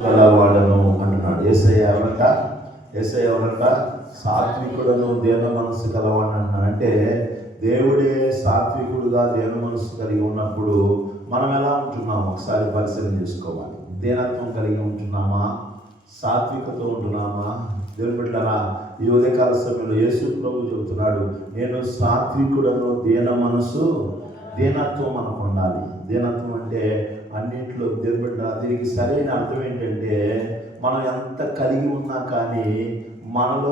గలవాడను అంటున్నాడు. యేసయ్య ఎవరంట? యేసయ్య ఎవరంట? సాత్వికుడను దేన మనస్సు గలవాడు అంటున్నాడు. అంటే దేవుడే సాత్వికుడుగా దేన మనస్సు కలిగి ఉన్నప్పుడు మనం ఎలా ఉంటున్నాము ఒకసారి పరిశీలన చేసుకోవాలి. దేనత్వం కలిగి ఉంటున్నామా? సాత్వికతో ఉంటున్నామా? దేవుని బిడ్డలారా, ఈ ఉదయకాల సమయంలో యేసు ప్రభు చెబుతున్నాడు, నేను సాత్వికుడను దేన మనసు. దీనత్వం మనకు ఉండాలి. దీనత్వం అంటే అన్నింటిలో దేవుని బిడ్డ, దీనికి సరైన అర్థం ఏంటంటే మనం ఎంత కలిగి ఉన్నా కానీ మనలో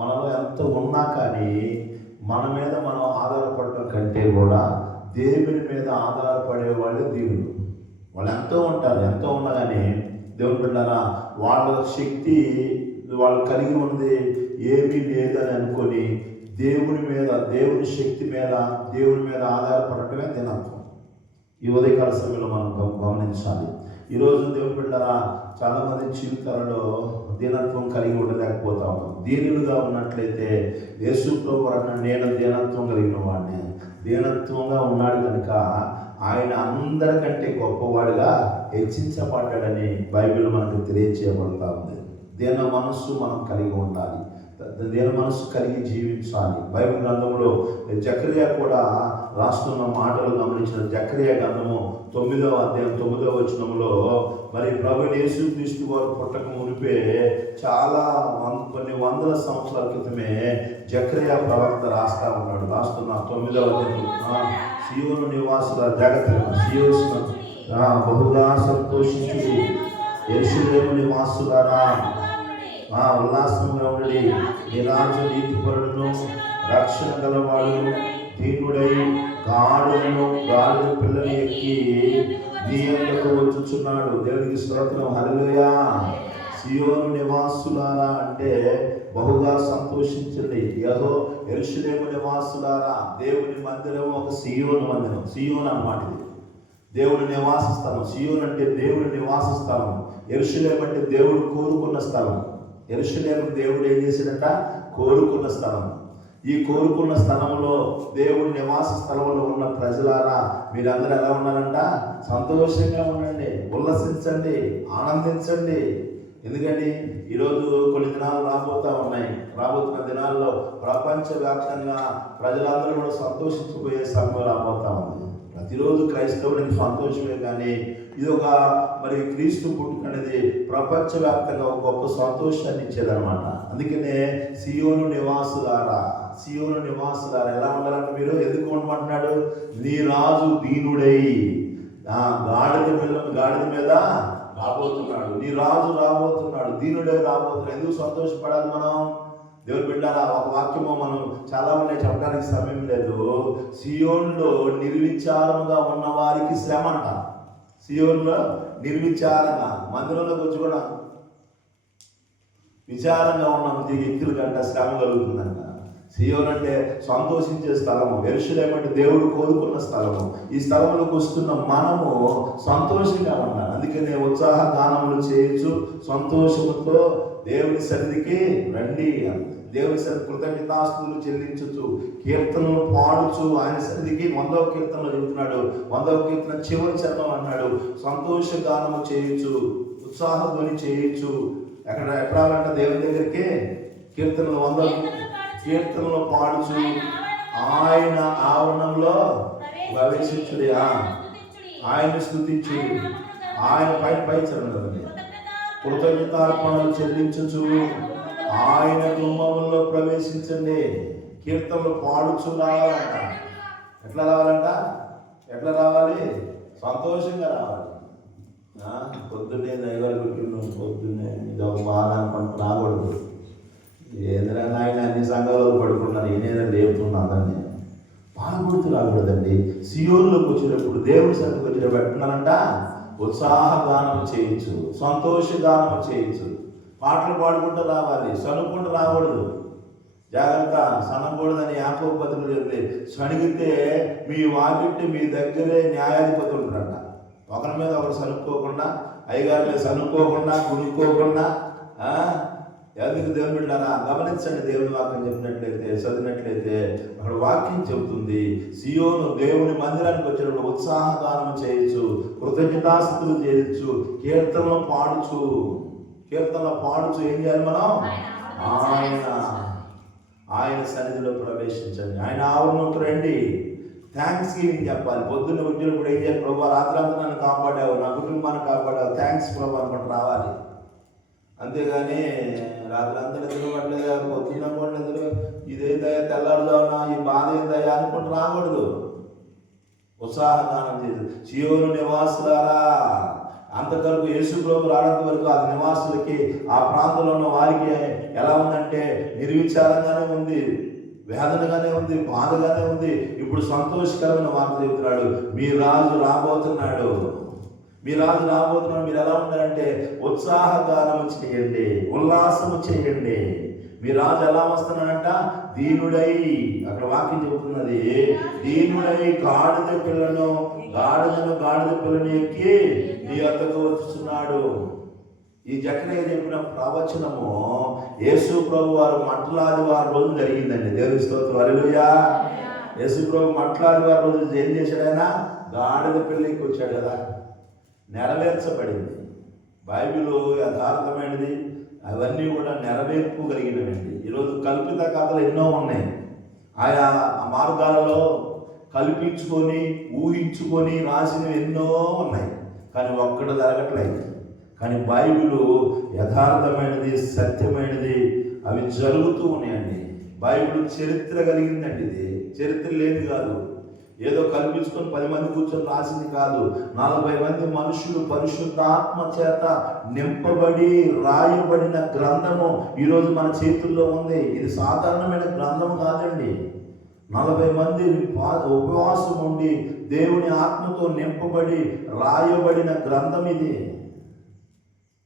మనలో ఎంత ఉన్నా కానీ మన మీద మనం ఆధారపడటం కంటే కూడా దేవుని మీద ఆధారపడే వాళ్ళు దీనులు. వాళ్ళు ఎంతో ఉంటారు, ఎంతో ఉన్నా కానీ దేవుని బిడ్డలారా, వాళ్ళ శక్తి వాళ్ళు కలిగి ఉన్నది ఏమీ లేదని అనుకొని దేవుని శక్తి మీద దేవుని మీద ఆధారపడటమే దీనత్వం. ఈ ఉదయకాల సమయంలో మనం గమనించాలి. ఈరోజు దేవుని బిడ్డలారా, చాలామంది జీవితాలలో దీనత్వం కలిగి ఉండలేకపోతా ఉన్నాం. దీనులుగా ఉన్నట్లయితే యేసు ప్రభు అన్నాడు, నేను దీనత్వం కలిగిన వాడిని. దీనత్వంగా ఉన్నాడు కనుక ఆయన అందరికంటే గొప్పవాడుగా హెచ్చించబడ్డాడని బైబిల్ మనకు తెలియచేయబడతా ఉంది. దీన మనస్సు మనం కలిగి ఉండాలి, దేని మనసు కలిగి జీవించాలి. బైబిల్ గ్రంథంలో జకర్యా కూడా రాస్తున్న మాటలు గమనించిన జకర్యా గ్రంథము 9వ అధ్యాయం 9వ వచనంలో, మరి ప్రభువైన యేసుక్రీస్తు వారు పుట్టక మునిపే కొన్ని వందల సంవత్సరాల క్రితమే జకర్యా ప్రవక్త రాస్తున్న 9వ అధ్యాయం, సీయోను నివాసుల జాగ్రత్త, సీయోను బహుగా సంతోషించుడి, యెరూషలేము నివాసులారా ఉల్లాసంగా ఉండి, నీ రాజు నీతిపరుడును రక్షణ గలవాడును దీనుడై గాడిద పిల్లలు ఎక్కి నీ యొద్దకు వచ్చుచున్నాడు. దేవునికి స్తోత్రం, హల్లెలూయా. సీయోను నివాసులారా అంటే బహుగా సంతోషించండి. యెరూషలేము నివాసులారా, దేవుని మందిరం ఒక సీయోను మందిరం. సీయోను అన్నమాట ఇది దేవుని నివాస స్థలం. సీయోను అంటే దేవుని నివాస స్థలం. యెరూషలేము అంటే దేవుడు కోరుకున్న స్థలం. యెరూషలేము దేవుడు ఏం చేశాడంట? కోరుకున్న స్థలం. ఈ కోరుకున్న స్థలంలో దేవుడి నివాస స్థలంలో ఉన్న ప్రజలారా, మీరందరూ ఎలా ఉన్నారంట? సంతోషంగా ఉండండి, ఉల్లసించండి, ఆనందించండి. ఎందుకంటే ఈరోజు కొన్ని దినాలు రాబోతున్న దినాల్లో ప్రపంచవ్యాప్తంగా ప్రజలందరూ కూడా సంతోషించిపోయే సమయం రాబోతా ఉంది. ప్రతిరోజు క్రైస్తవుడికి సంతోషమే, కానీ ఇది మరి క్రీస్తు పుట్టుక అనేది ప్రపంచవ్యాప్తంగా ఒక గొప్ప సంతోషాన్ని ఇచ్చేదనమాట. అందుకనే సీయోను నివాసులారా ఎలా ఉండాలంటే మీరు ఎందుకు ఉండమంటున్నాడు? నీ రాజు దీనుడై గాడిద మీద రాబోతున్నాడు. నీ రాజు రాబోతున్నాడు, దీనుడై రాబోతున్నాడు. ఎందుకు సంతోషపడాలి మనం? దేవుని బిడ్డలారా, ఒక వాక్యము మనం చాలా ఉన్నాయి, చెప్పడానికి సమయం లేదు. సియోనులో నిర్విచారంగా ఉన్న వారికి శ్రమ అంట. సియోనులో నిర్విచారంగా, మందిరంలోకి వచ్చి కూడా విచారంగా ఉన్న వ్యక్తుల కంటే శ్రమ కలుగుతుందంట. సియోన్ అంటే సంతోషించే స్థలము. యెరూషలేము అంటే దేవుడు కోరుకున్న స్థలము. ఈ స్థలంలోకి వస్తున్న మనము సంతోషంగా ఉండాలి. అందుకనే ఉత్సాహ గానములు చేయొచ్చు, సంతోషముతో దేవుని సన్నిధికి రండి, దేవుని సన్నిధి కృతజ్ఞతాస్తుతులు చెల్లించచ్చు, కీర్తనలు పాడుచు ఆయన సన్నిధికి. 100వ కీర్తనలో చెబుతున్నాడు, 100వ కీర్తన చివరి చరణం అన్నాడు, సంతోష గానము చేయొచ్చు, ఉత్సాహ ధ్వని చేయొచ్చు. ఎక్కడ రావాలంట? దేవుని దగ్గరికి. కీర్తనలు 100 కీర్తనలు పాడుచు ఆయన ఆవరణంలో ప్రవేశించుడి, ఆయన స్తుతించుడి, ఆయన పై చరణం కృతజ్ఞతార్పణలు చెల్లించు, ఆయన గుమ్మముల్లో ప్రవేశించండి. కీర్తనలు పాడుచు రావాలంట. ఎట్లా రావాలి? సంతోషంగా రావాలి. పొద్దున్నే దైవాలు పెట్టిన పొద్దున్నే ఇదో బాధ అనుకుంటూ రాకూడదు. ఏదైనా ఆయన అన్ని సంఘాలు పడుకున్నారు, ఈయన లేపుతున్నానని బాధపడుతూ రాకూడదండి. సియోనులోకి వచ్చినప్పుడు, దేవుడి సన్నిధికి వచ్చినప్పుడు ఎట్టున్నారంట? ఉత్సాహగానం చేయొచ్చు, సంతోషగానం చేయొచ్చు, పాటలు పాడుకుంటూ రావాలి, సనుక్కుంటూ రాకూడదు. జాగ్రత్త, సనకూడదని యాకోబు పత్రికలో చెప్తే, సణిగితే మీ వాకిట్టి మీ దగ్గరే న్యాయాధిపతి ఉంటారంట. ఒకరి మీద ఒకరు సనుక్కోకుండా, అయ్యగారి మీద సనుక్కోకుండా, కునుక్కోకుండా, ఎందుకు దేవుని బిడ్డలారా గమనించండి, దేవుని వాక్యం చెప్పినట్లయితే చదివినట్లయితే అక్కడ వాక్యం చెబుతుంది, సియోను దేవుని మందిరానికి వచ్చినప్పుడు ఉత్సాహగానం చేయొచ్చు, కృతజ్ఞతాస్తుతులు చేయొచ్చు, కీర్తనలు పాడుచు ఏం చేయాలి మనం? ఆయన సన్నిధిలో ప్రవేశించండి, ఆయన ఆవరణకు రండి, థ్యాంక్స్ గివింగ్ చెప్పాలి. పొద్దున్న ఉద్యోగులు ఏం చేయాలి? ప్రభు రాత్రంతా నన్ను కాపాడావు, నా కుటుంబాన్ని కాపాడావు, థ్యాంక్స్ ప్రభు అనుకుంటూ రావాలి. అంతేగాని రాత్రి అంతా నిద్రపడలేదా, పొద్దున్న కూడా నిద్ర, ఇదేదయా తెల్లారుదావునా, ఈ బాధ ఏందయ్యా అనుకుంటూ రాకూడదు. ఉత్సాహగానం చేసి సియోను నివాసులారా, అంతవరకు యేసు ప్రభు రానంత వరకు ఆ నివాసులకి, ఆ ప్రాంతంలో ఉన్న వారికి ఎలా ఉందంటే నిర్విచారంగానే ఉంది, వేదనగానే ఉంది, బాధగానే ఉంది. ఇప్పుడు సంతోషకరమైన వార్త చెబుతున్నాడు, మీ రాజు రాబోతున్నాడు, మీరు ఎలా ఉన్నారంటే ఉత్సాహగానము చేయండి, ఉల్లాసము చేయండి. మీ రాజు ఎలా వస్తున్నాడంట? దీనుడై, అక్కడ వాక్యం చెబుతున్నది, దీనుడై గాడిద పిల్లను ఎక్కి నీ వద్దకు వచ్చుచున్నాడు. ఈ జకరియా చెప్పిన ప్రవచనము యేసు ప్రభు వారు మట్లాదివారం రోజు జరిగిందండి. దేవుని స్తోత్రం, హల్లెలూయా. యేసు ప్రభు మట్లాదివారం రోజు ఏం చేశాడు? ఆయన గాడిద పిల్లకి వచ్చాడు కదా, నెరవేర్చబడింది. బైబిల్ యథార్థమైనది, అవన్నీ కూడా నెరవేర్పుగలిగినవండి. ఈరోజు కల్పిత కథలు ఎన్నో ఉన్నాయి, ఆయా మార్గాలలో కల్పించుకొని ఊహించుకొని రాసినవి ఎన్నో ఉన్నాయి, కానీ ఒక్కటి జరగట్లేదు. కానీ బైబిల్ యథార్థమైనది, సత్యమైనది, అవి జరుగుతూ ఉన్నాయండి. బైబిల్ చరిత్ర కలిగిందండి. ఇది చరిత్ర లేదు కాదు, ఏదో కల్పించుకొని 10 మంది కూర్చొని రాసింది కాదు. 40 మంది మనుషులు పరిశుద్ధాత్మ చేత నింపబడి రాయబడిన గ్రంథము ఈరోజు మన చేతుల్లో ఉంది. ఇది సాధారణమైన గ్రంథం కాదండి. 40 మంది ఉపవాసం ఉండి దేవుని ఆత్మతో నింపబడి రాయబడిన గ్రంథం ఇది.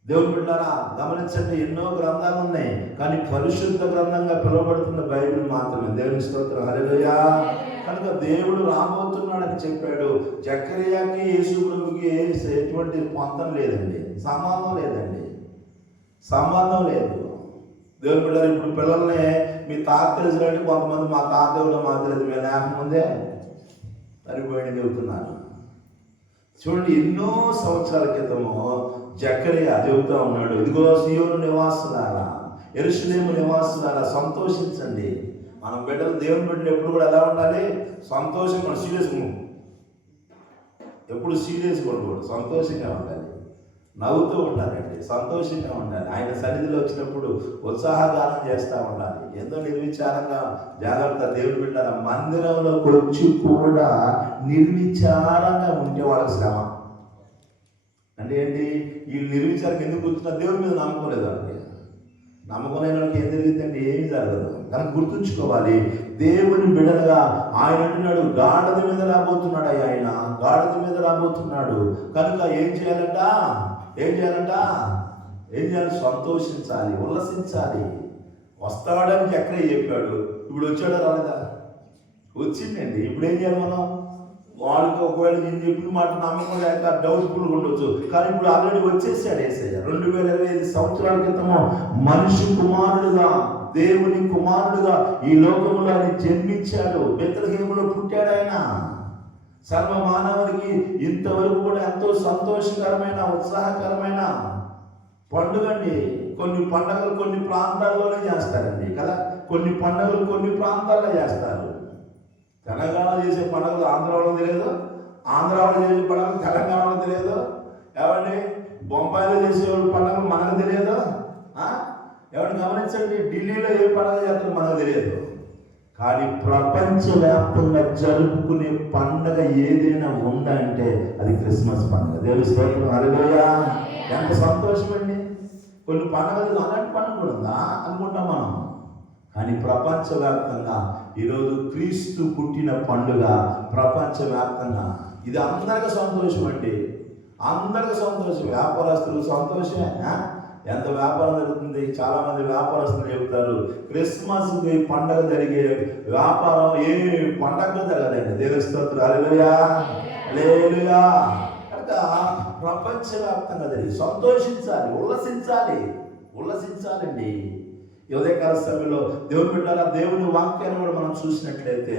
దేవుని బిడ్డలారా గమనించండి, ఎన్నో గ్రంథాలు ఉన్నాయి, కానీ పరిశుద్ధ గ్రంథంగా పిలువబడుతున్న బైబిల్ మాత్రమే. దేవుని స్తోత్రం, హల్లెలూయా. కనుక దేవుడు రాబోతున్నాడని చెప్పాడు. జకరియాకి యేసు ప్రభుకి ఎటువంటి పొంతం లేదండి, సంబంధం లేదు. దేవుని బిడ్డలారా, ఇప్పుడు పిల్లల్ని మీ తాత తెలిసినట్టు కొంతమంది మా తాత దేవుడు మా తెలియదు, మేము లేకముందే సరిపోయిన చెబుతున్నారు. చూడండి, ఎన్నో సంవత్సరాల క్రితము జకరియా చెబుతూ ఉన్నాడు, ఇదిగో సియోను నివాసులారా, యెరూషలేము నివాసులారా, సంతోషించండి. మనం బిడ్డలు, దేవుని బిడ్డలు ఎప్పుడు కూడా ఎలా ఉండాలి? సంతోషంగా, ఎప్పుడు సీరియస్గా ఉండకూడదు, సంతోషంగా ఉండాలి, నవ్వుతూ ఉండాలండి, సంతోషంగా ఉండాలి. ఆయన సన్నిధిలో వచ్చినప్పుడు ఉత్సాహగానం చేస్తూ ఉండాలి. ఎంతో నిర్విచారంగా జాగ్రత్త. దేవుని బిడ్డల మందిరంలోకి వచ్చి కూడా నిర్విచారంగా ఉంటే వాళ్ళకి శ్రమ అంటే ఏంటి? వీళ్ళు నిర్విచారంగా ఎందుకు కూర్చున్నారు? దేవుని మీద నమ్మకం లేదు వాళ్ళకి. నమ్మకం లేని వాళ్ళకి ఏం జరిగిందండి? ఏమీ జరగదు. కనుక గుర్తుంచుకోవాలి, దేవుని బిడ్డలుగా ఆయన అంటున్నాడు, గాడిద మీద రాబోతున్నాడు. ఆయన గాడిద మీద రాబోతున్నాడు. కనుక ఏం చేయాలంట? సంతోషించాలి, ఉల్లసించాలి. వస్తాడని ఎక్కడే చెప్పాడు, ఇప్పుడు వచ్చాడో రాలేదా? వచ్చిందండి. ఇప్పుడు ఏం చేయాలి మనం? వాడికి ఒకవేళ నేను చెప్పిన మాట నమ్మకం లేక డౌట్ఫుల్గా ఉండొచ్చు, కానీ ఇప్పుడు ఆల్రెడీ వచ్చేసాడు యేసయ్య. 2025 సంవత్సరాల క్రితము మనిషి కుమారుడుగా, దేవుని కుమారుడుగా ఈ లోకంలో ఆయన జన్మించాడు. బెత్లెహేములో పుట్టాడు ఆయన. సర్వ మానవునికి ఇంతవరకు కూడా ఎంతో సంతోషకరమైన, ఉత్సాహకరమైన పండుగ అండి. కొన్ని పండుగలు కొన్ని ప్రాంతాల్లోనే చేస్తారండి కదా, కొన్ని పండుగలు కొన్ని ప్రాంతాల్లో చేస్తారు. తెలంగాణలో చేసే పండుగలు ఆంధ్రాలో తెలియదు, ఆంధ్రాలో చేసే పండుగలు తెలంగాణలో తెలియదు. ఏమండి, బొంబాయిలో చేసే పండుగలు మనకు తెలియదు. ఏమంటే గమనించండి, ఢిల్లీలో ఏ పండుగ చేస్తారో మనకు తెలియదు. కానీ ప్రపంచవ్యాప్తంగా జరుపుకునే పండుగ ఏదైనా ఉందంటే అది క్రిస్మస్ పండుగ. దేవుని స్తోత్రం, హల్లెలూయా. ఎంత సంతోషం అండి. కొన్ని పండుగలు అలాంటి పండుగ ఉందా అనుకుంటాం మనం, కానీ ప్రపంచవ్యాప్తంగా ఈరోజు క్రీస్తు పుట్టిన పండుగ ప్రపంచవ్యాప్తంగా. ఇది అందరికీ సంతోషం అండి, అందరికీ సంతోషం. వ్యాపారస్తులు సంతోషమే. ఎంత వ్యాపారం జరుగుతుంది? చాలామంది వ్యాపారస్తులు చెబుతారు, క్రిస్మస్ పండగ జరిగే వ్యాపారం ఏ పండగ జరగదండి. దేవుని స్తోత్రం, హల్లెలూయా, హల్లెలూయా. కనుక ప్రపంచవ్యాప్తంగా జరిగి సంతోషించాలి, ఉల్లసించాలండి. ఉదయకాల సమయంలో దేవుని బిడ్డలారా, దేవుని వాక్యాన్ని కూడా మనం చూసినట్లయితే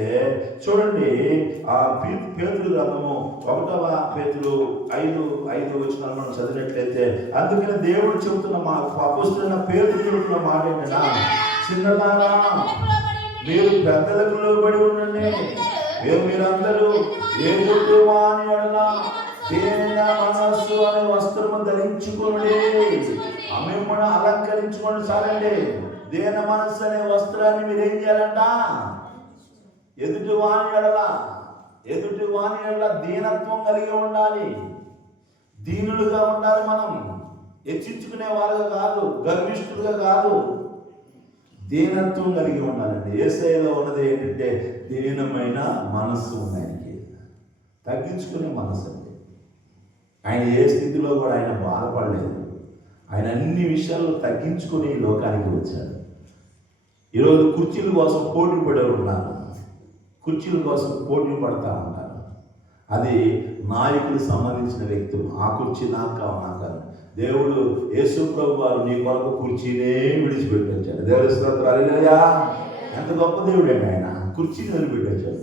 చూడండి, ఆ పేతురు గ్రంథము 1 పేతురు 5 వచనాలు మనం చదివినట్లయితే, అందుకని దేవుడు చెబుతున్న అపోస్తలుడైన పేతురు చెబుతున్న మాట ఏంటంటే, చిన్నలారా మీరు పెద్దలకు లోబడి ఉండండి, మీరందరూ ఎదుటి వాని ఎడల దీన మనస్సు అనే వస్త్రము ధరించుకోండి, మిమ్మల్ని అలంకరించుకోండి. చాలండి. దీన మనస్సు అనే వస్త్రాన్ని మీరు ఏం చేయాలంట? ఎదుటి వాని ఎడల దీనత్వం కలిగి ఉండాలి, దీనులుగా ఉండాలి. మనం హెచ్చించుకునే వాళ్ళగా కాదు, గర్విష్ఠులుగా కాదు, దీనత్వం కలిగి ఉండాలండి. యేసయ్యలో ఉన్నది ఏంటంటే దీనమైన మనస్సు ఉంది, ఆయనకి తగ్గించుకునే మనస్సు అండి. ఆయన ఏ స్థితిలో కూడా ఆయన బాధపడలేదు, ఆయన అన్ని విషయాల్లో తగ్గించుకుని ఈ లోకానికి వచ్చాడు. ఈరోజు కుర్చీల కోసం పోటీ పడే ఉన్నారు, కుర్చీల కోసం పోటీ పడతా ఉంటారు. అది నాయకులకు సంబంధించిన వ్యక్తులు. ఆ కుర్చీ నాకు కావాలి. దేవుడు యేసు ప్రభు వారు నీ కొరకు కుర్చీనే విడిచిపెట్టొచ్చాడు. దేవుడి స్తోత్రం, హల్లెలూయా. ఎంత గొప్ప దేవుడు అండి ఆయన, కుర్చీని వదిలిపెట్టొచ్చాడు.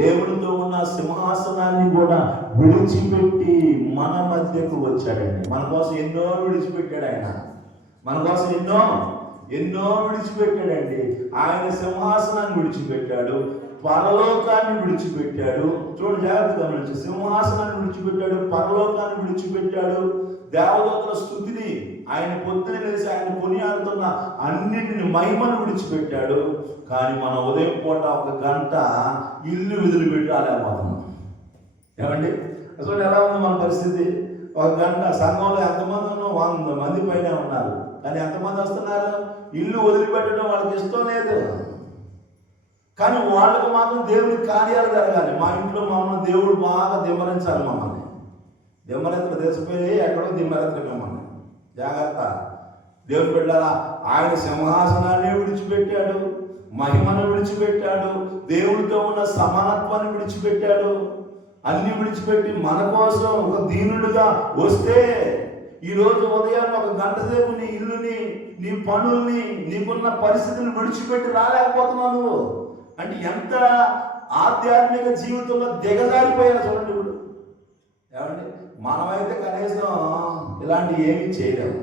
దేవుడితో ఉన్న సింహాసనాన్ని కూడా విడిచిపెట్టి మన మధ్యకు వచ్చాడండి. మన కోసం ఎన్నో విడిచిపెట్టాడు ఆయన, మన కోసం ఎన్నో విడిచిపెట్టాడండి. ఆయన సింహాసనాన్ని విడిచిపెట్టాడు, పరలోకాన్ని విడిచిపెట్టాడు. చూడు, జాగ్రత్తగా గమనించి, సింహాసనాన్ని విడిచిపెట్టాడు, పరలోకాన్ని విడిచిపెట్టాడు, దేవదూతల స్తుతిని, ఆయన పొద్దున లేచి ఆయన కొనియాడుతున్న అన్నిటిని మహిమను విడిచిపెట్టాడు. కానీ మన ఉదయం పూట 1 గంట ఇల్లు వదిలిపెట్టి రాలేకపోతున్నాం. ఏమండి? అసలు ఎలా ఉంది మన పరిస్థితి? 1 గంట సంఘంలో ఎంతమంది ఉన్నాం? 100 మంది పైన ఉన్నారు. కానీ ఎంతమంది వస్తున్నారు? ఇల్లు వదిలిపెట్టడం వాళ్ళకి ఇష్టం లేదు. కానీ వాళ్ళకు మాత్రం దేవుడి కార్యాలు జరగాలి. మా ఇంట్లో మమ్మల్ని దేవుడు బాగా దిమ్మరించాలి. మమ్మల్ని దిమ్మరెత్తలు తెలిసిపోయి ఎక్కడో దిమ్మరెత్తలు మమ్మల్ని. జాగ్రత్త. దేవుని బిడ్డలారా, ఆయన సింహాసనాన్ని విడిచిపెట్టాడు, మహిమను విడిచిపెట్టాడు, దేవుడితో ఉన్న సమానత్వాన్ని విడిచిపెట్టాడు. అన్ని విడిచిపెట్టి మన కోసం ఒక దీనుడుగా వస్తే, ఈరోజు ఉదయాన్ని 1 గంట సేపు నీ ఇల్లుని, నీ పనుల్ని, నీకున్న పరిస్థితులను విడిచిపెట్టి రాలేకపోతున్నావు నువ్వు. అంటే ఎంత ఆధ్యాత్మిక జీవితంలో దిగజారిపోయారు చూడండి. ఇప్పుడు ఏమండి, మనమైతే కనీసం ఇలాంటి ఏమీ చేయలేము.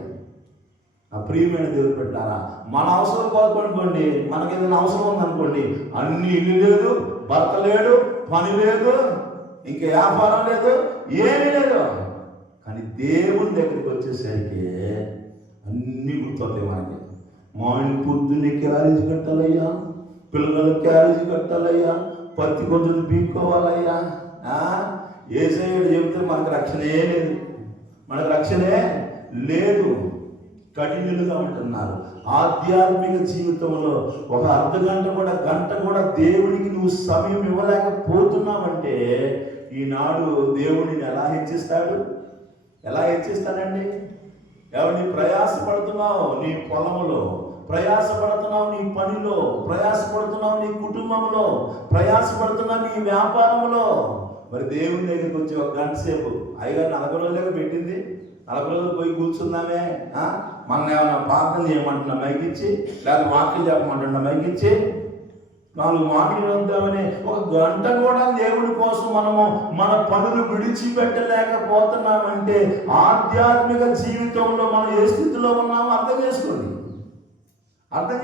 ఆ ప్రియమైన దేవుడు పెట్టారా, మన అవసరం కోరుకోనుకోండి, మనకి ఏదైనా అవసరం ఉందనుకోండి, అన్ని ఇల్లు లేదు, భర్త లేడు, పని లేదు, ఇంకా వ్యాపారం లేదు, ఏమీ లేదు. కానీ దేవుని దగ్గరికి వచ్చేసరికి అన్నీ గుర్తొస్తాయి మనకి. మా ఇంటి పొద్దున్నే క్యారేజ్ కట్టాలయ్యా, పిల్లలకు క్యారేజ్ కట్టాలయ్యా, పత్తి కొంచెం బీక్కోవాలయ్యా. యేసయ్యుడు చెబితే మనకు రక్షణే లేదు, మనకు రక్షణే లేదు. కఠినులుగా ఉంటున్నారు. ఆధ్యాత్మిక జీవితంలో 1 అర్ధగంట కూడా, గంట కూడా దేవునికి నువ్వు సమయం ఇవ్వలేకపోతున్నావంటే, ఈనాడు దేవుడిని ఎలా హెచ్చిస్తాడు? ఎలా హెచ్చిస్తాడండి? ఎవరిని ప్రయాసపడుతున్నావు? నీ పొలంలో ప్రయాసపడుతున్నావు, నీ పనిలో ప్రయాసపడుతున్నావు, నీ కుటుంబంలో ప్రయాసపడుతున్నావు, నీ వ్యాపారంలో. మరి దేవుని దగ్గరికి వచ్చి 1 గంట సేపు, అయ్యగారు 40 రోజులుగా పెట్టింది, 40 రోజులు పోయి కూర్చుందామే, మన ఏమైనా ప్రార్థన చేయమంటున్నా మైకిచ్చి, లేదా వాక్యం చెప్పమంటున్నా మైకిచ్చి, 4 మాటలు వద్దామని 1 గంట కూడా దేవుడి కోసం మనము మన పనులు విడిచిపెట్టలేకపోతున్నామంటే, ఆధ్యాత్మిక జీవితంలో మనం ఏ స్థితిలో ఉన్నామో అర్థం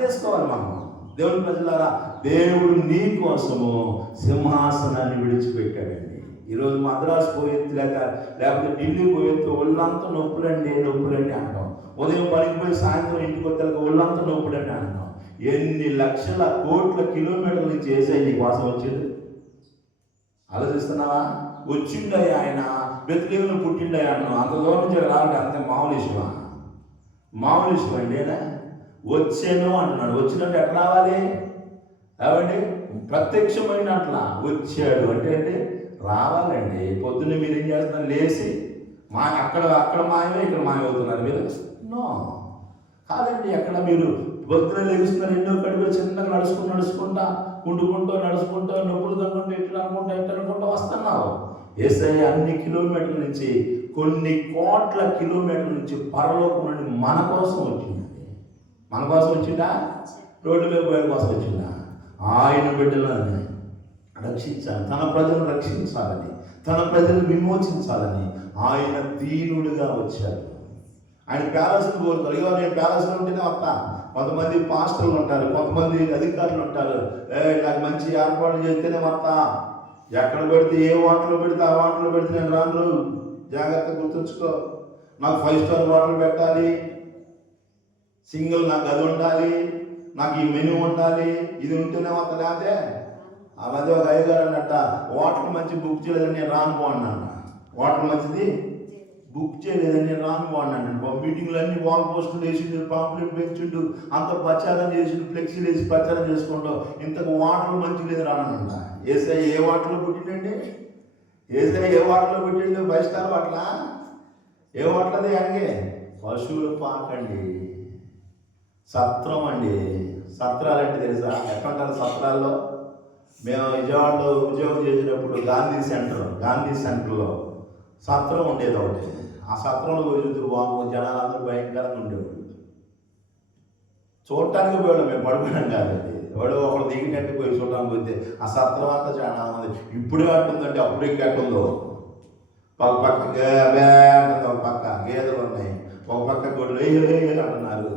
చేసుకోవాలి మనం. దేవుని ప్రజలారా, దేవుడు నీ కోసము సింహాసనాన్ని విడిచిపెట్టాడండి. ఈరోజు మద్రాసు పోయేది లేకపోతే ఢిల్లీ పోయేది ఒళ్ళంతా నొప్పులండి అంటాం. ఉదయం పనికి పోయి సాయంత్రం ఇంటికి వచ్చాక ఒళ్ళంతా నొప్పులండి అంటాం. ఎన్ని లక్షల కోట్ల కిలోమీటర్ల నుంచి వేసాయి నీ కోసం వచ్చిండు? ఆలోచిస్తున్నావా? వచ్చిండయి ఆయన, బెత్లెహేములో పుట్టిండయి అన్నాం. అంత దూరం నుంచి రావాలి, అంతే మామూలు విషయం అండి. వచ్చాను అంటున్నాడు. వచ్చినట్టు ఎట్లా రావాలి? కాబట్టి ప్రత్యక్షమైన అట్లా వచ్చాడు అంటే రావాలండి. పొద్దున్నే మీరు ఏం చేస్తున్నారు? లేచి అక్కడ మాయమే, ఇక్కడ మాయమవుతున్నారు మీరు? నో కాదండి. ఎక్కడ మీరు పొద్దున లేస్తున్నారు, ఎన్నో కడుపులు చిన్నగా నడుచుకుంటా నడుచుకుంటా నొప్పులు తగ్గుంటూ ఇట్లా అనుకుంటా వస్తున్నావు. యేసయ్య అన్ని కిలోమీటర్ల నుంచి, కొన్ని కోట్ల కిలోమీటర్ల నుంచి పరలోకం నుండి మన కోసం వచ్చింది. మన కోసం వచ్చిందా? రోడ్డు మీద పోయే కోసం వచ్చిందా? ఆయన బిడ్డలని రక్షించాలి, తన ప్రజలను రక్షించాలని, తన ప్రజలను విమోచించాలని ఆయన దీనుడుగా వచ్చాడు. ఆయన ప్యాలెస్ని కోరుతారు. ఇగో నేను ప్యాలెస్లో ఉంటేనే వస్తా. కొంతమంది పాస్టర్లు ఉంటారు, కొంతమంది అధికారులు ఉంటారు, నాకు మంచి ఏర్పాట్లు చేస్తేనే వస్తా. ఎక్కడ పెడితే ఏ వాటర్లో పెడితే ఆ వాటర్లో పెడితే నేను రాను. జాగ్రత్త గుర్తుంచుకో. నాకు 5 స్టార్ వాటర్ పెట్టాలి, సింగిల్ నాకు అది ఉండాలి, నాకు ఈ మెనూ ఉండాలి, ఇది ఉంటేనే వస్తా. లేదే ఆ మధ్య ఒక అయ్యగారు అన్నట్ట, వాటర్ మంచి బుక్ చేయలేదని నేను రాను అన్నాను. వాటర్ మంచిది బుక్ చేయలేదని నేను రాను అన్నాను. మీటింగ్లు అన్ని వాల్ పోస్టులు వేసిండు, పాంప్లెట్ పెంచుండు, అంత ప్రచారం చేసిండు, ఫ్లెక్సీలు వేసి ప్రచారం చేసుకుంటూ ఇంతకు వాటర్ మంచి లేదు రానంట. ఏసఐ ఏ వాటర్లో పుట్టిండండి? ఏసఐ ఏ వాటర్లో పుట్టిండు? 5 స్టార్ వాటర్లా? ఏ వాటర్ అది? అడిగే పశువుల పాకండి, సత్రం అండి. సత్రాలు అంటే తెలుసా? ఎక్కడుంటారు సత్రాల్లో? మేము విజయవాడలో ఉద్యోగం చేసినప్పుడు గాంధీ సెంటర్లో సత్రం ఉండేది ఒకటి. ఆ సత్రంలో పోయి బాబు జనాలందరూ భయంకరంగా ఉండేవాళ్ళు. చూడటానికి పోయాడు, మేము పడుకున్నాం కాదండి. ఎవడో ఒకడు దిగినట్టు పోయి చూడడానికి పోతే ఆ సత్రం అంతా చాలా మంది. ఇప్పుడు కట్టుందంటే అప్పుడు ఇంకెట్టుందో. ఒక పక్క ఒక పక్క గేదెలు ఉన్నాయి, ఒక పక్క గొడ్లు అంటున్నారు,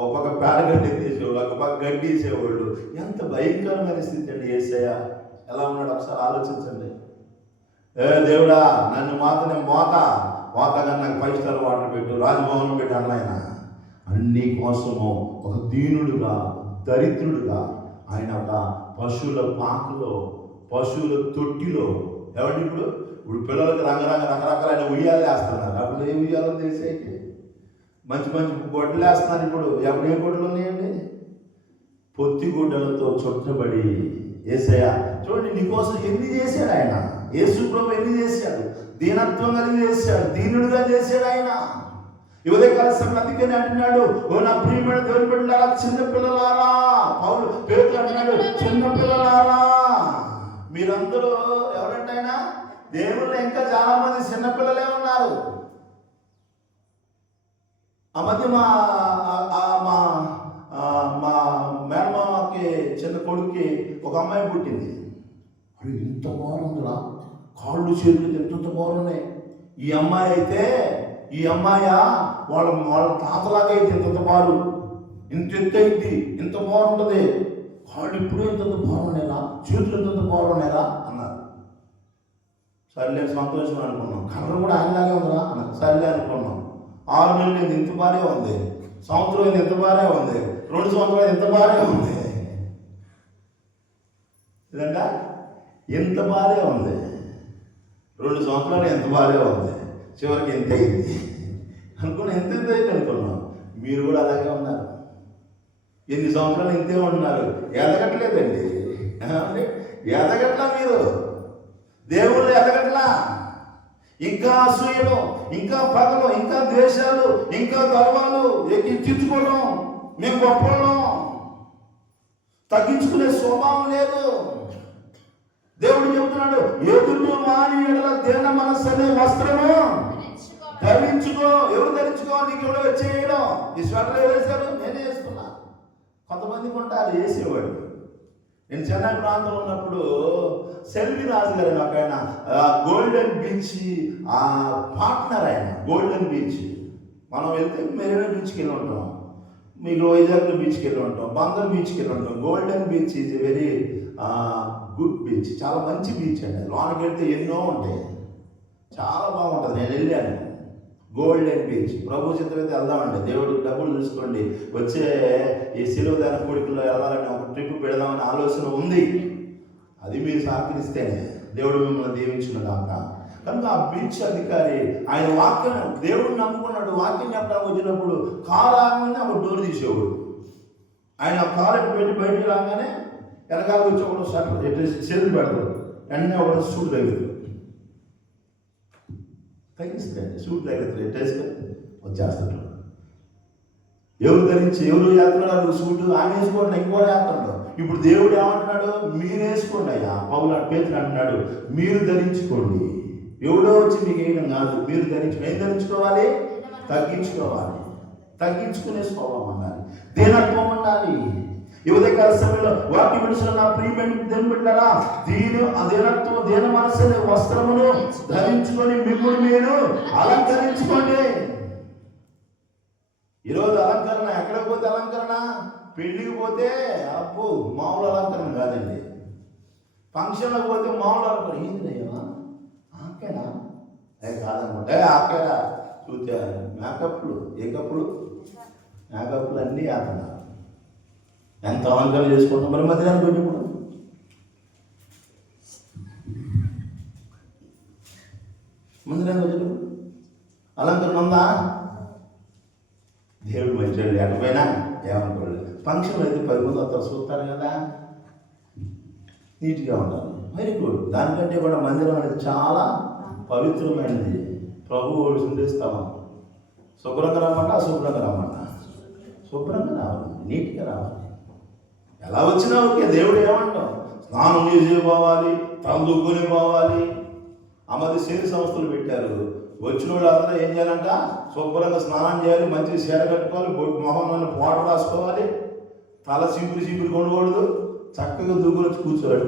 ఒక పక్క పేడగడ్డి తీసేవాళ్ళు, ఒక పక్క గడ్డి వేసేవాళ్ళు. ఎంత భయంకరమైన స్థితి అండి. యేసయ్య ఎలా ఉన్నాడు ఒకసారి ఆలోచించండి. దేవుడా నన్ను నేను మోతగా నాకు 5 స్టార్ వాటర్ పెట్టు, రాజభవనం పెట్టు అన్న. అన్ని కోసము ఒక దీనుడుగా, దరిద్రుడుగా ఆయన ఒక పశువుల పాకలో, పశువుల తొట్టిలో. ఎవరి ఇప్పుడు పిల్లలకి రకరకాలైన ఉయ్యాలు వేస్తున్నారు. అప్పుడు ఏ ఉయ్యాలో తీసేకి మంచి గొడ్డలు వేస్తున్నారు. ఇప్పుడు ఎప్పుడు ఏ గొడ్డలు ఉన్నాయండి? పొత్తి గుడ్డలతో చుట్టబడి యేసయ్య చూడండి నీకోసం ఎన్ని చేశాడు ఆయన. యేసు ప్రభు ఎన్ని చేశాడు? దీనత్వం కలిగి చేశాడు, దీనుడుగా చేశాడు ఆయన. యువదే కలిసి అందుకని అంటున్నాడు, ఓ నా ప్రియమైన దేవుని బిడ్డలారా, చిన్న పిల్లలారా. పౌలు పేతురు అంటున్నాడు, చిన్న పిల్లలారా. మీరందరూ ఎవరంటే ఆయన దేవుళ్ళు ఇంకా చాలా మంది చిన్నపిల్లలే ఉన్నారు. ఆ మధ్య మా మేనమామకి చిన్న కొడుక్కి ఒక అమ్మాయి పుట్టింది. అది ఇంత బాగుందిరా, కాళ్ళు చేతులు ఎంత బాగున్నాయి. ఈ అమ్మాయి వాళ్ళ తాతలాగా అయితే ఇంత బారు, ఇంత ఎత్తు అయింది, ఇంత బాగుంటుంది. కాళ్ళు ఇప్పుడు ఇంత బాగున్నాయిరా, చేతులు ఎంత బాగున్నాయిరా అన్నారు. సర్లే సంతోషం అనుకున్నాం. కలర్ కూడా ఆయనలాగే ఉందిరా అన్నారు. సర్లే అనుకున్నాం. 6 నెలలు ఇంత బారే ఉంది, సంవత్సరం ఇంత బారే ఉంది, 2 సంవత్సరాలు ఇంత బారే ఉంది. ఇదంగా ఎంత బారే ఉంది, 2 సంవత్సరాలు ఎంత బారే ఉంది, చివరికి ఎంత అయింది అనుకున్నాం. ఎంత అయింది అనుకున్నాం. మీరు కూడా అలాగే ఉన్నారు. ఎన్ని సంవత్సరాలు ఇంతే ఉంటున్నారు, ఎదగట్లేదండి. ఎదగట్లా మీరు, దేవుళ్ళు ఎదగట్లా. ఇంకా అసూయలు, ఇంకా పగలు, ఇంకా ద్వేషాలు, ఇంకా గర్వాలు ఎక్కించుకోవడం. మేము గొప్పలం, తగ్గించుకునే స్వభావం లేదు. దేవుడు చెబుతున్నాడు, ఎదురు మాని ఎడల దేన మనస్సు అనే వస్త్రము ధరించుకో. ఎవరు ధరించుకో? నీకు ఎవడో వచ్చేయడం. ఈ స్వెటర్ ఎవరు వేశారు? నేనే వేసుకున్నా. కొంతమందికి ఉంటారు వేసేవాడు. నేను చెన్నై ప్రాంతంలో ఉన్నప్పుడు సెల్వి రాజు గారు నాకు ఆయన గోల్డెన్ బీచ్ పార్ట్నర్. ఆయన గోల్డెన్ బీచ్ మనం వెళ్తే మెరీనా బీచ్కి వెళ్ళి ఉంటాం, మీకు వైజాగ్లో బీచ్కి వెళ్ళి ఉంటాం, బందర్ బీచ్కి వెళ్ళి ఉంటాం. Golden beach is very good beach, చాలా మంచి బీచ్ అండి. లోనకి వెళ్తే ఎన్నో ఉంటాయి, చాలా బాగుంటుంది. నేను వెళ్ళాను గోల్డెన్ బీచ్. ప్రభు చిత్రం అయితే వెళ్దామండి, దేవుడికి డబ్బులు చూసుకోండి, వచ్చే ఈ సిలువదాన కోడికల్లో వెళ్ళాలని ఒక ట్రిప్ పెడదామని ఆలోచన ఉంది. అది మీరు సహకరిస్తేనే దేవుడు మిమ్మల్ని దీవించిన కాక. కనుక ఆ బీచ్ అధికారి ఆయన వాక్యం, దేవుడిని నమ్ముకున్నాడు. వాక్యం చెప్పడానికి వచ్చినప్పుడు కారు ఆగగానే ఒక డోర్ తీసేవాడు. ఆయన కారు పెట్టి బయటికి రాగానే వెనకాల వచ్చి ఒకడు షర్ట్ చేతులు పెడతాడు, వెంటనే ఒకటి సూట్ తగ్గిస్తాయండి. సూట్ తగ్గిస్తారు, ఎట్టేసుకొని వచ్చేస్తాడు. ఎవరు వేస్తున్నాడు సూటు? ఆయన వేసుకోండి, ఇంకోటి వేస్తున్నాడు. ఇప్పుడు దేవుడు ఏమంటున్నాడు? మీరు వేసుకోండి అయ్యా. పౌలు పేతురు అంటున్నాడు, మీరు ధరించుకోండి. ఎవడో వచ్చి మీకు వేయడం కాదు, మీరు ధరించుకోండి. ఏం ధరించుకోవాలి? తగ్గించుకోవాలి. తగ్గించుకునే స్వభావం ఉండాలి, దీనత్వం ఉండాలి. ఈ ఉదయకాల సమయంలో వాక్యం విడుస్తున్న నా ప్రియమైన దేవుని బిడ్డలారా, దీనత్వం దీన మనసు అనే వస్త్రమును ధరించుకొని మిమ్మల్ని మీరు అలంకరించుకోండి. ఈరోజు అలంకరణ ఎక్కడికి పోతే అలంకరణ, పెళ్లికి పోతే అప్పు మామూలు అలంకరణ కాదండి. ఫంక్షన్లకు పోతే మామూలు అలంకరణ ఏంటయ్యా ఆకేనా కాదనమాట, ఆకేనా చూస్తే మేకప్లు మేకప్లు అన్నీ ఆతన ఎంత అలంకరణ చేసుకుంటాం. మరి మధ్యాహ్నం పెట్టినప్పుడు మందిరానికి వచ్చేటప్పుడు అలంకరణ ఉందా? దేవుడు మంచివాడు లేకపోయినా ఏమనుకోలేదు. ఫంక్షన్ అయితే 10 మంది వస్తారు, చూస్తారు కదా, నీట్గా ఉండాలి. Very good. దానికంటే కూడా మందిరం అనేది చాలా పవిత్రమైనది. ప్రభువు సింధిస్తామా, శుభ్రంగా రమ్మంట, అశుభ్రంగా రమ్మంట, శుభ్రంగా రావాలి, నీట్గా రావాలి. ఎలా వచ్చినా ఓకే, దేవుడు ఏమంటాం, స్నానం చేసి పోవాలి, తలదూకొని పోవాలి. ఆ మధ్య సేరు సంస్థలు పెట్టారు. వచ్చిన వాళ్ళు అందరూ ఏం చేయాలంట, శుభ్రంగా స్నానం చేయాలి, మంచిగా చీర కట్టుకోవాలి, మొహం పౌడర్ రాసుకోవాలి, తల సింపులు కొనకూడదు, చక్కగా దూకుని కూర్చోవాలి.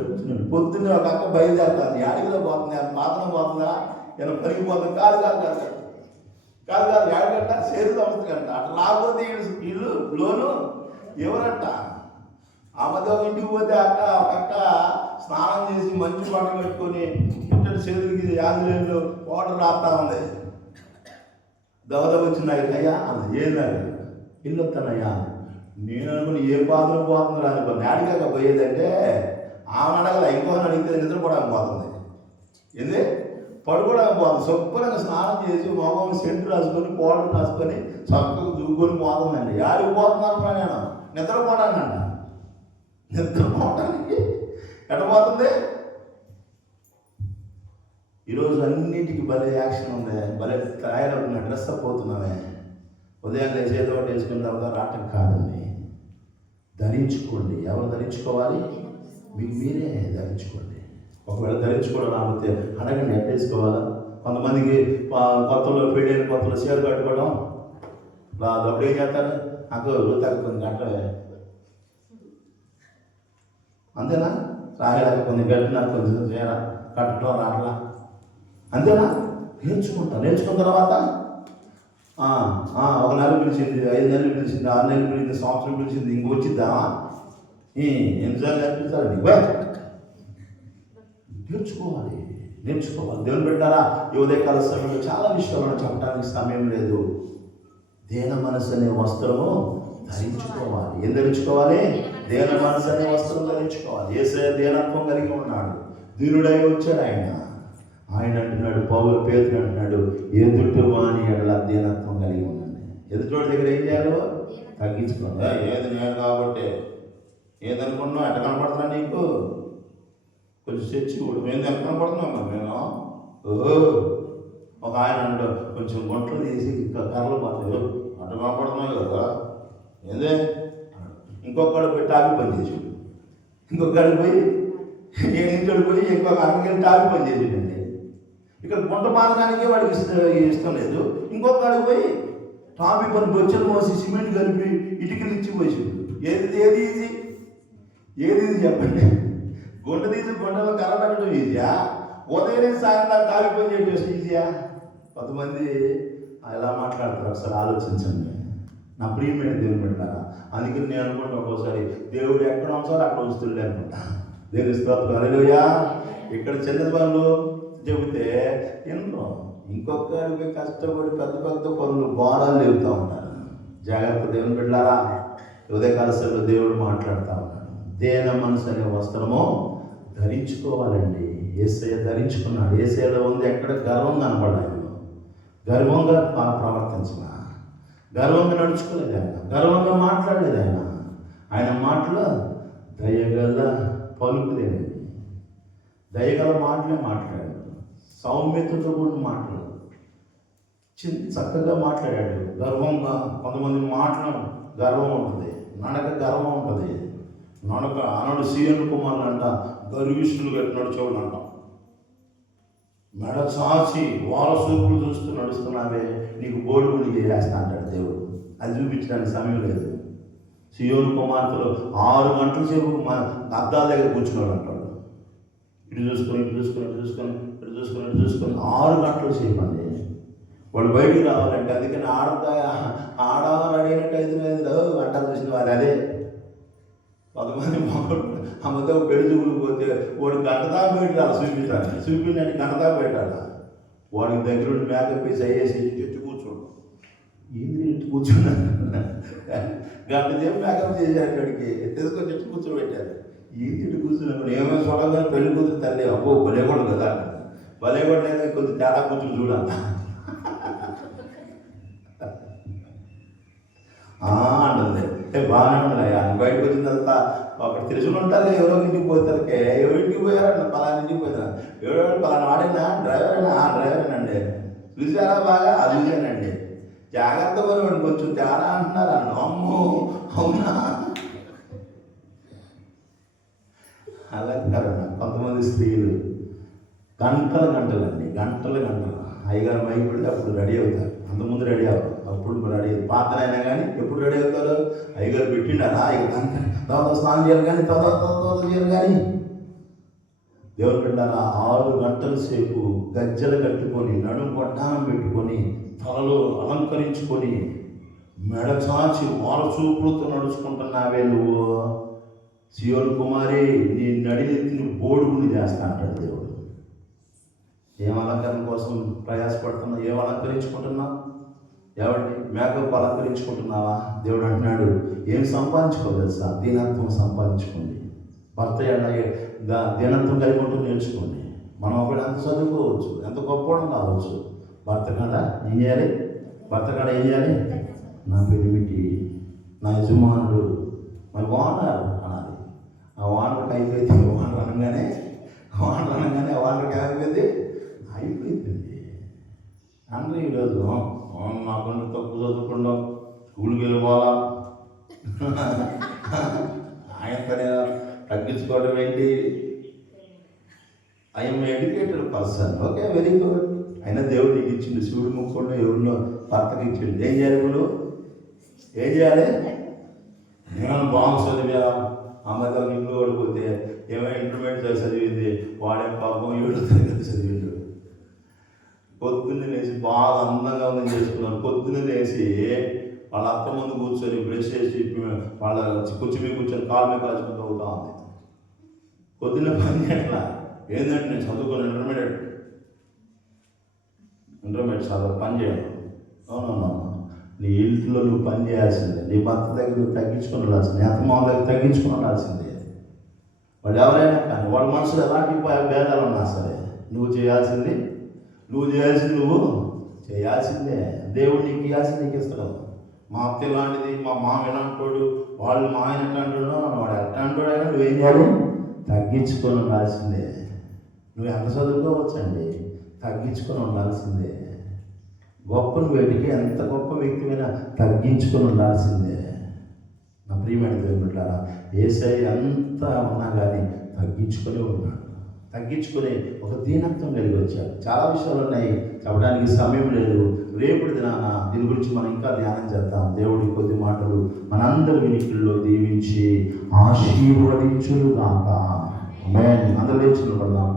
పొద్దున్నే ఒక అక్క బయలుదేరుతుంది, యాడిగిలో పోతుంది, పాత్రం పోతుందా, ఏమైనా పనికి పోతుంది, కాదు యాడికంట సేరు సంస్థ కంట. అట్లా రాకపోతే వీళ్ళు లోను ఎవరంట. ఆ మధ్య ఒక ఇంటికి పోతే అక్క స్నానం చేసి మంచి బట్టలు కట్టుకొని ఇంటి చేతులకి యాదులేళ్ళు పౌడర్ రాస్తా ఉంది. దవదవ వచ్చినాయి అయ్యా ఏందని ఇల్లు వస్తానయ్యా. నేను అనుకుని ఏ పాత్ర పోతుంది రాని నాడిగా పోయేదంటే ఆమె అడగల, ఇంకోని అడిగితే నిద్రపోవడానికి పోతుంది, ఏంది పడుకోవడానికి పోతుంది. శుభ్రంగా స్నానం చేసి మొహం సెంటు రాసుకొని పౌడర్ రాసుకొని చక్కగా దూకొని పోతుందండి. యాడికి పోతున్నాను నేను నిద్రపోవడానంట. నిద్రపోవడానికి ఎట్ట పోతుంది? ఈరోజు అన్నింటికి భలే యాక్షన్ ఉంది, భలే తయారవుతున్నా, డ్రెస్ అప్ అవుతున్నామే. ఉదయం లేచి ఏదో ఒకటి వేసుకున్న తర్వాత రావటం కాదండి, ధరించుకోండి. ఎవరు ధరించుకోవాలి? మీకు మీరే ధరించుకోండి. ఒకవేళ ధరించుకోవడం రాకపోతే అడగండి, ఎట్ట వేసుకోవాలా. కొంతమందికి కొత్తలో చీర కట్టుకోవడం రాదు. అప్పుడు ఏం చేస్తారు, నాకు తగ్గుతుంది గంటలే, అంతేనా? రాయడానికి కొంచెం గట్టిన కొంచెం చీర కట్టడం రాట్లా, అంతేనా? నేర్చుకున్న తర్వాత 1 నెల పిలిచింది, 5 నెలలు పిలిచింది, 6 నెలలు పిలిచింది, సంవత్సరం పిలిచింది, ఇంకొచ్చిద్దా? ఎన్నిసార్లు నేర్పిస్తారండి? నేర్చుకోవాలి. దేవుని బిడ్డలారా, ఈ ఉదయకాల సమయంలో చాలా విషయాలను చెప్పడానికి సమయం లేదు. దీన మనసు అనే వస్త్రము ధరించుకోవాలి. ఏం ధరించుకోవాలి? దీన మనసు అనే వస్త్రం ధరించుకోవాలి. యేసయ్య దీనత్వం కలిగి ఉన్నాడు, దీనుడై వచ్చాడు ఆయన అంటున్నాడు, పేతురు అంటున్నాడు, ఎదుటి వాని ఎడల దీనత్వం కలిగి ఉండండి. ఎదుటోడి దగ్గర ఏం చేయాలి? తగ్గించుకోండి. ఏది నేను కాబట్టి ఏదనుకున్నావు, ఎట్ట కనపడుతున్నా నీకు, కొంచెం చర్చి కూడా మేము ఎంత కనపడుతున్నాం మేము. ఒక ఆయన అంటాడు, కొంచెం గుంటలు తీసి కర్రలు పోతాయి, అట్ట కనపడుతున్నావు కదా, ఏందే. ఇంకొకడు పోయి టాపి పని చేసాడు, ఇంకొకడికి పోయి ఇంకొక అక్కడికి టాపి పని చేసాడండి. ఇక్కడ గుంట పాదడానికి వాడికి ఇష్టం లేదు. ఇంకొకడికి పోయి టాపి పని బొచ్చలు మోసి సిమెంట్ కలిపి ఇటుకలు ఇచ్చి పోసాడు. ఏది ఈజీ చెప్పండి? గుంట తీసి గుంటలో కర్ర పెట్టడం ఈజీయా? ఉదయం సాయంత్రం టాపి పని చేయడం ఈజీయా? కొంతమంది ఎలా మాట్లాడతారు ఒకసారి ఆలోచించండి. నా ప్రియమైన దేవుని బిడ్డలారా, అందుకని నేను అనుకుంటా ఒక్కోసారి దేవుడు ఎక్కడ ఉంచాలో అక్కడ ఉంచుతుండే అనుకుంటా. దేవుని స్తోత్రం, హల్లెలూయా. ఇక్కడ చిన్న పనులు చెబితే ఎన్నో ఇంకొకరికి కష్టపడి పెద్ద పనులు భారాలు లేపుతూ ఉంటారు. జాగ్రత్త దేవుని బిడ్డలారా, ఉదయకాల సమయంలో దేవుడు మాట్లాడుతూ ఉన్నాడు. దీన మనసు అనే వస్త్రము ధరించుకోవాలండి. యేసయ్య ధరించుకున్నాడు. యేసయ్యలో ఉంది ఎక్కడ గర్వం కనపడాలి. గర్వంగా ప్రవర్తించిన, గర్వంగా నడుచుకోలేదు ఆయన, గర్వంగా మాట్లాడలేదు ఆయన మాటలు దయగల పలుకులేనిది, దయగల మాటలే మాట్లాడాడు, సౌమ్యతతో కూడిన మాటలు చక్కగా మాట్లాడాడు. గర్వంగా కొంతమంది మాటలు గర్వం ఉంటుంది, నడక గర్వం ఉంటుంది. నడక అనడు సీఎన్ కుమారులు అంట గర్విష్ఠులు కట్టి నడిచేవాడు అంట. మెడ చాచి వాళ్ళ సూపులు చూస్తూ నడుస్తున్నావే, నీకు బోడిగుండి చేసేస్తా అంటాడు దేవుడు. అది చూపించడానికి సమయం లేదు. సియోను కుమార్తెలు 6 గంటల సేపు అద్దాల దగ్గర కూర్చున్నాడు అంటాడు. ఇటు చూసుకొని 6 గంటల సేపు అండి. వాడు బయటికి రావాలంటే అందుకని ఆడవాడినట్టు 5 గంటలు చూసిన వారు అదే 10 మంది మొక్కలు ఆ మధ్య పెళ్లి చూపులు పోతే వాడు గంటదా పెట్టాలి చూపించండి గంటదా పెట్టాలి. వాడికి దగ్గరుండి మేకప్ వేసి అయ్యేసి ఎత్తి కూర్చోడు. ఏంది ఎత్తి కూర్చున్నాను గంట సేపు మేకప్ చేశారు. అక్కడికి తీసుకొని ఎత్తి కూర్చోబెట్టారు. ఏంది ఇటు కూర్చున్నాను ఏమో చూడగానే పెళ్లి కూతురు తల్లి అబ్బో భలేవాడు కదా భలేవాడు లేదా కొంచెం తేడా కూర్చొని చూడాలి అంటుంది. బాగానే ఉన్నాయి. బయటకు వచ్చిన తర్వాత అక్కడ తెలుసుకుని ఉంటారు. ఎవరో ఇంటికి పోతారుకే ఎవరింటికి పోయారండి పలానా ఇంటికి పోతారు. ఎవరో పలానా వాడేనా డ్రైవరేనండి చూసారా బాగా అది చూసానండి జాగ్రత్త పోయి కొంచెం తేడా అంటున్నారు అన్న. అమ్మో అవునా అలంకరణ. కొంతమంది స్త్రీలు గంటలండి గంటలు అయ్యగారు మైకి పెడితే అప్పుడు రెడీ అవుతారు. అంతకుముందు రెడీ అవ్వరు. అప్పుడు రెడీ అవుతారు. పాత్ర అయినా కానీ ఎప్పుడు రెడీ అవుతారు? అయ్యగారు పెట్టిండారా తర్వాత స్నానం చేయాలి కానీ తర్వాత చేయాలి కానీ దేవుడు పెట్టారా 6 గంటల సేపు గజ్జలు కట్టుకొని నడుము పట్టానం పెట్టుకొని తలలో అలంకరించుకొని మెడ చాచి చూపులతో నడుచుకుంటున్నావే నువ్వు సియోను కుమారి నీ నడినెత్తిని బోడుగుని చేస్తా అంటాడు దేవుడు. ఏం అలంకరణ కోసం ప్రయాసపడుతున్నావు? ఏం అలంకరించుకుంటున్నావు? ఎవరిని మేకప్ అలంకరించుకుంటున్నావా? దేవుడు అంటున్నాడు ఏం సంపాదించుకోవచ్చా? దీనత్వం సంపాదించుకోండి. భర్త దీనత్వం కలిగి ఉంటూ నేర్చుకోండి. మనం ఒకటి ఎంత చదువుకోవచ్చు, ఎంత గొప్పవాడు కావచ్చు, భర్త కాడ ఏం చేయాలి? నా పెనిమిటి, నా యజమానుడు, మై ఓనర్ అనాలి. ఆ ఓనర్కి అయిపోయింది. ఓనర్ అనగానే ఆ ఓనర్కి అయిపోయింది. అందరూ ఈరోజు నాకంటే తక్కువ చదువుకుంటాం స్కూల్కి వెళ్ళిపోవాలా ఆయన తగ్గించుకోవడం ఏంటి? I'm educated person. Okay very good. అయినా దేవుడు నీకు ఇచ్చిండు. శివుడు ముక్కుండా ఎవరినో భర్తకి ఇచ్చిండు. ఏం చేయాలి? ఇప్పుడు ఏం చేయాలి? నేను బాగా చదివా అమ్మాయితో ఇంట్లో ఓడిపోతే ఏమైనా ఇంటర్మీడియట్ చదివింది వాడేం పాపం 7వ తరగతి చదివిండు. పొద్దున్నే లేచి బాగా అందంగా ఉందని చేసుకున్నాను. పొద్దున్నే లేచి వాళ్ళ అత్త ముందు కూర్చొని బ్రష్ చేసి వాళ్ళ కూర్చొని కాలు మీద కాల్చుకుంటూ అవుతా ఉంది. పొద్దున్నే పని చేయట్లా. ఏంటంటే నేను చదువుకున్నాను ఇంటర్మీడియట్ చదువు పని చేయను. అవునవును నీ ఇంట్లో నువ్వు పని చేయాల్సిందే. నీ భర్త దగ్గర నువ్వు తగ్గించుకుని ఉండాల్సిందే. నీ అత్తమామ దగ్గర తగ్గించుకుని ఉండాల్సిందే. వాళ్ళు ఎవరైనా కానీ వాళ్ళ మనసులో ఎలాంటి భేదాలు ఉన్నా సరే నువ్వు చేయాల్సిందే. దేవుడు నీకు ఇవ్వాల్సింది నీకు ఇస్తాడు. మా అత్త ఇలాంటిది, మా మామ ఇలాంటి వాళ్ళు మా ఆయన ఎట్లాంటి వాడు ఎట్లాంటి అయినా నువ్వేం చేయాలి? తగ్గించుకొని ఉండాల్సిందే. నువ్వు ఎంత చదువుకోవచ్చండి, తగ్గించుకొని ఉండాల్సిందే. గొప్పను వేటికి ఎంత గొప్ప వ్యక్తిమైనా తగ్గించుకొని ఉండాల్సిందే. నా ప్రియమైన దేవుడులారా యేసయ్య అంతా ఉన్నా కానీ తగ్గించుకొని ఉన్నాడు. తగ్గించుకొని ఒక దీనత్వం కలిగి వచ్చాడు. చాలా విషయాలు ఉన్నాయి, చెప్పడానికి సమయం లేదు. రేపటి దినాన దీని గురించి మనం ఇంకా ధ్యానం చేద్దాం. దేవుడి కొద్ది మాటలు మనందరి వినికిల్లో దీవించి ఆశీర్వదించుగాక. ఆమేన్. అందరూ లేచి నిలబడదాం.